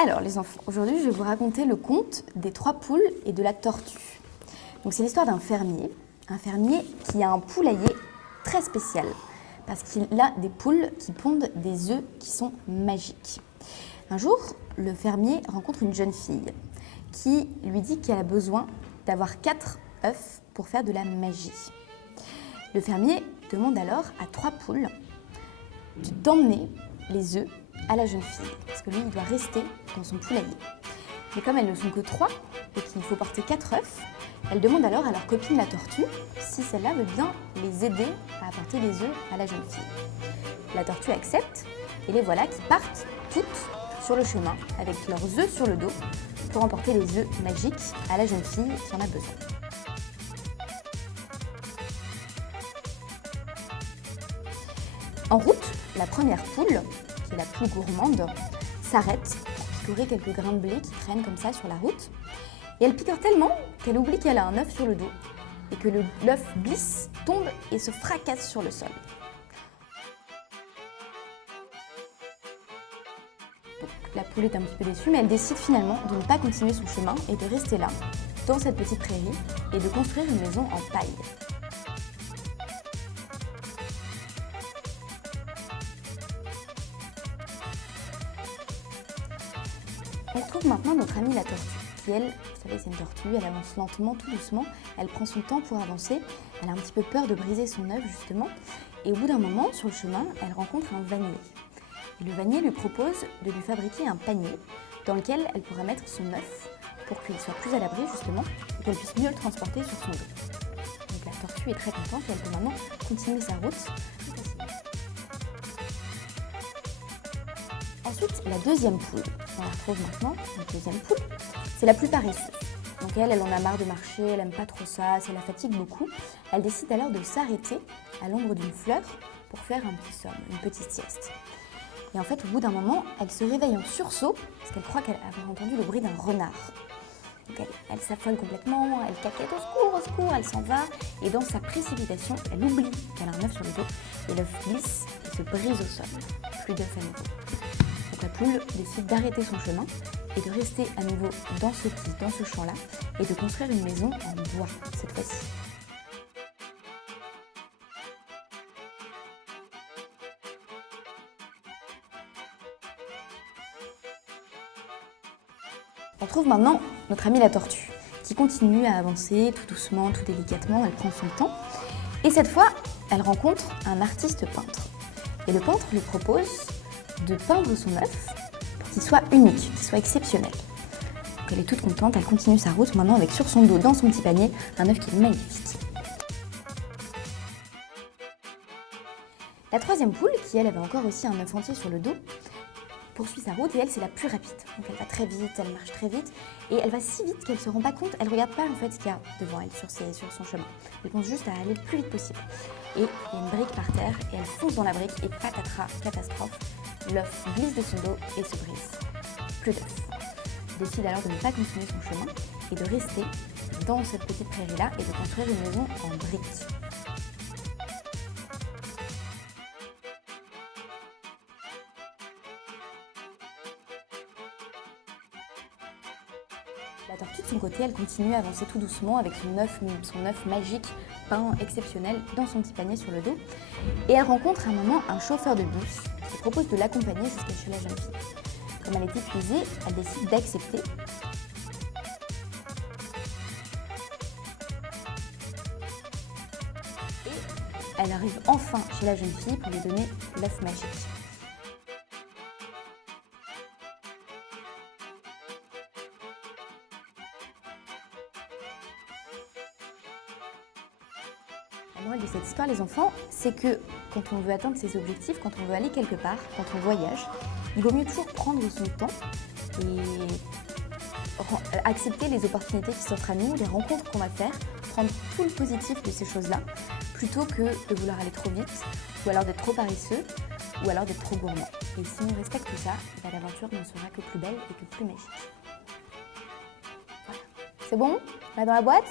Alors les enfants, aujourd'hui je vais vous raconter le conte des 3 poules et de la tortue. Donc c'est l'histoire d'un fermier qui a un poulailler très spécial parce qu'il a des poules qui pondent des œufs qui sont magiques. Un jour, le fermier rencontre une jeune fille qui lui dit qu'elle a besoin d'avoir 4 œufs pour faire de la magie. Le fermier demande alors à 3 poules d'emmener les œufs à la jeune fille, parce que lui, il doit rester dans son poulailler. Mais comme elles ne sont que 3 et qu'il faut porter 4 œufs, elle demande alors à leur copine la tortue si celle-là veut bien les aider à apporter les œufs à la jeune fille. La tortue accepte et les voilà qui partent toutes sur le chemin avec leurs œufs sur le dos pour emporter les œufs magiques à la jeune fille qui en a besoin. En route, la première poule, qui est la plus gourmande, s'arrête pour picorer quelques grains de blé qui traînent comme ça sur la route. Et elle picore tellement qu'elle oublie qu'elle a un œuf sur le dos et que l'œuf glisse, tombe et se fracasse sur le sol. Donc, la poule est un petit peu déçue, mais elle décide finalement de ne pas continuer son chemin et de rester là, dans cette petite prairie, et de construire une maison en paille. On retrouve maintenant notre amie la tortue, qui elle, vous savez, c'est une tortue, elle avance lentement, tout doucement, elle prend son temps pour avancer, elle a un petit peu peur de briser son œuf justement, et au bout d'un moment, sur le chemin, elle rencontre un vannier. Et le vannier lui propose de lui fabriquer un panier dans lequel elle pourra mettre son œuf pour qu'il soit plus à l'abri justement, et qu'elle puisse mieux le transporter sur son dos. Donc la tortue est très contente et elle peut maintenant continuer sa route. Ensuite, la deuxième poule, on la retrouve maintenant, la deuxième poule, c'est la plus paresseuse. Donc elle en a marre de marcher, elle n'aime pas trop ça la fatigue beaucoup. Elle décide alors de s'arrêter à l'ombre d'une fleur pour faire un petit somme, une petite sieste. Et en fait, au bout d'un moment, elle se réveille en sursaut parce qu'elle croit qu'elle a entendu le bruit d'un renard. Donc elle s'affole complètement, elle caquette au secours, elle s'en va. Et dans sa précipitation, elle oublie qu'elle a un œuf sur le dos et l'œuf glisse et se brise au sol. Plus d'œuf à nouveau. Donc la poule décide d'arrêter son chemin et de rester à nouveau dans ce champ-là et de construire une maison en bois cette fois-ci. On trouve maintenant notre amie la tortue qui continue à avancer tout doucement, tout délicatement, elle prend son temps. Et cette fois, elle rencontre un artiste peintre. Et le peintre lui propose de peindre son œuf pour qu'il soit unique, qu'il soit exceptionnel. Donc elle est toute contente, elle continue sa route maintenant avec sur son dos, dans son petit panier, un œuf qui est magnifique. La troisième poule, qui elle avait encore aussi un œuf entier sur le dos, poursuit sa route et elle c'est la plus rapide. Donc elle va très vite, elle marche très vite et elle va si vite qu'elle ne se rend pas compte, elle ne regarde pas en fait ce qu'il y a devant elle sur son chemin. Elle pense juste à aller le plus vite possible. Et il y a une brique par terre et elle fonce dans la brique et patatras, catastrophe, l'œuf glisse de son dos et se brise. Plus d'œuf. Elle décide alors de ne pas continuer son chemin et de rester dans cette petite prairie-là et de construire une maison en briques. La tortue de son côté, elle continue à avancer tout doucement avec son œuf magique peint exceptionnel dans son petit panier sur le dos. Et elle rencontre à un moment un chauffeur de bus qui propose de l'accompagner jusqu'à chez la jeune fille. Comme elle est épuisée, elle décide d'accepter. Et elle arrive enfin chez la jeune fille pour lui donner l'œuf magique. La morale de cette histoire, les enfants, c'est que quand on veut atteindre ses objectifs, quand on veut aller quelque part, quand on voyage, il vaut mieux toujours prendre son temps et accepter les opportunités qui s'offrent à nous, les rencontres qu'on va faire, prendre tout le positif de ces choses-là, plutôt que de vouloir aller trop vite, ou alors d'être trop paresseux, ou alors d'être trop gourmand. Et si on respecte tout ça, l'aventure ne sera que plus belle et que plus magique. Voilà. C'est bon? On va dans la boîte?